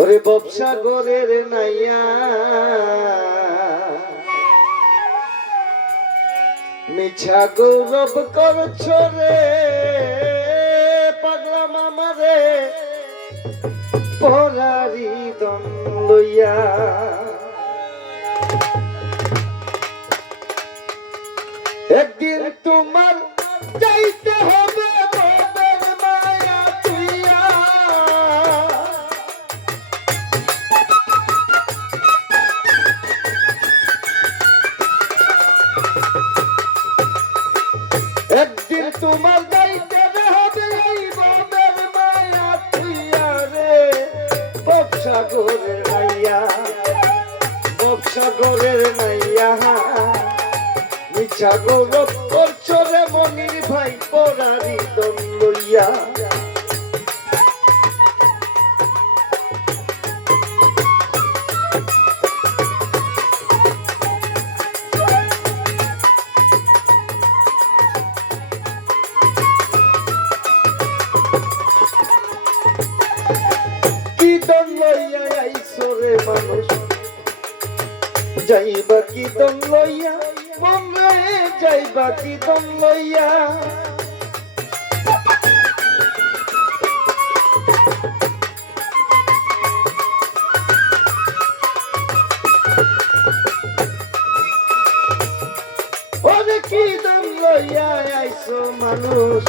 ওরে ব্যবসা গরের নাইয়া। মিছা গৌরব করছ রে, পাগলা মামা রে। পরারি দন লইয়া। একদিন তোমার যাইতে হবে। নাইয়া ব্যবসা করে নাইয়া মিছা গৌরব করছ রে মনির ভাই পরারি দম লইয়া। যাইবা কি দম লইয়া? মনে যাইবা কি দম লইয়া? মানুষ?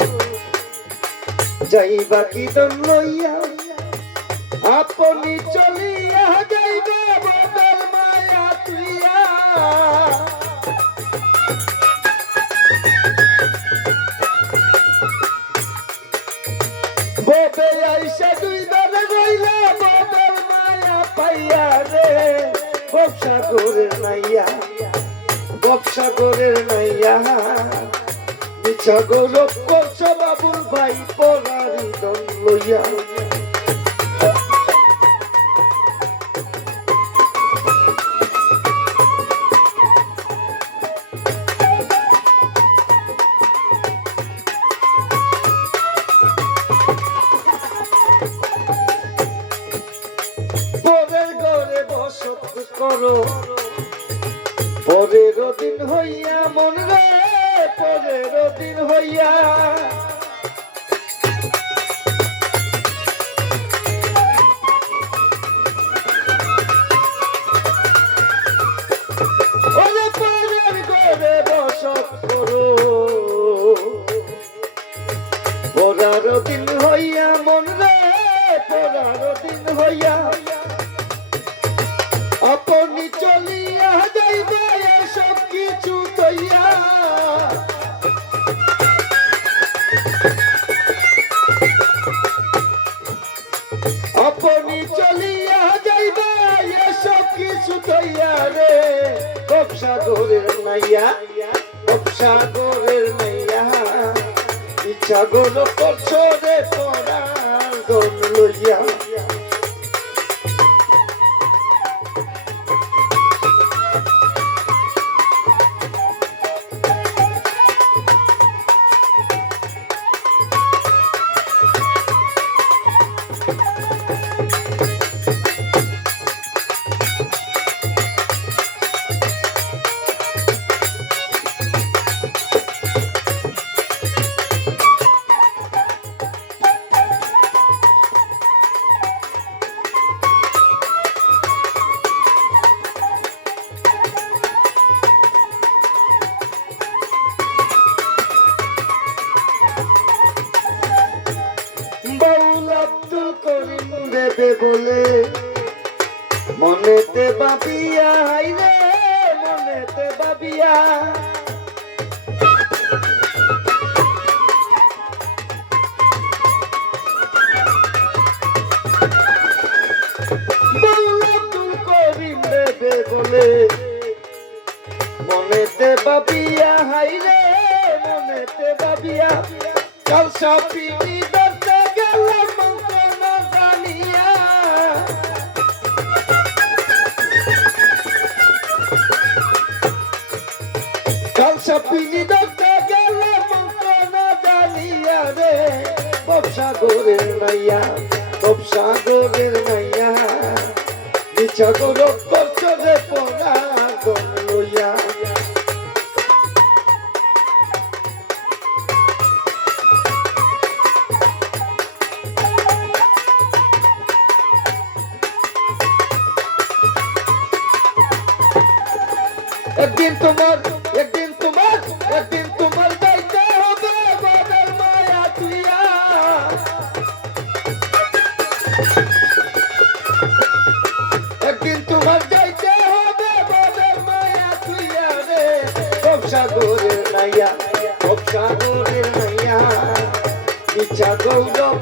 যাইবা কি দম লইয়া? আপনি চলিয়া ব্যবসা নাইয়া ব্যবসা নাইয়া মিছা গৌরব করছ বাবুল ভাই পড়ারি দল লইয়া। করো। পরের দিন হইয়া মন রে, পরের দিন হইয়া। পরার দিন হইয়া মন রে, পরার দিন হইয়া। ব্যবসা মাইয়া নাইয়া ব্যবসা গরের নাইয়া ইচ্ছা গোল করছ রে পড়ার দন লইয়া। দেবে বলে। মনেতে বাবিয়া হাই রে, মনেতে দেবে বলে। মনেতে বাবিয়া হাইরে মনেতে বাবিয়া। কাল সাপিনি ধরতে ব্যবসা পিনি ডক্টর গেলাম না জানিয়া রে। ব্যবসা গোরের মাইয়া ব্যবসা গোরের মাইয়া। নিচা গোর করছে পড়া একদিন তোমার সাগরের নাইয়া নাইয়া ইচ্ছা গৌরব